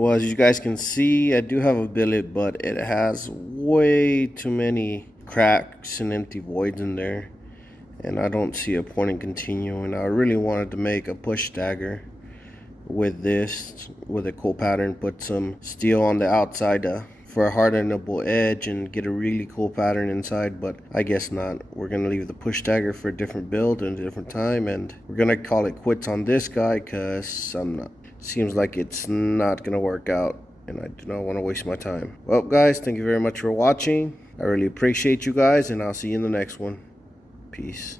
Well, as you guys can see, I do have a billet, but it has way too many cracks and empty voids in there, and I don't see a point in continuing. I really wanted to make a push dagger with this, with a cool pattern, put some steel on the outside for a hardenable edge and get a really cool pattern inside, but I guess not. We're gonna leave the push dagger for a different build and a different time, and we're gonna call it quits on this guy because seems like it's not gonna work out, and I do not want to waste my time. Well, guys, thank you very much for watching. I really appreciate you guys, and I'll see you in the next one. Peace.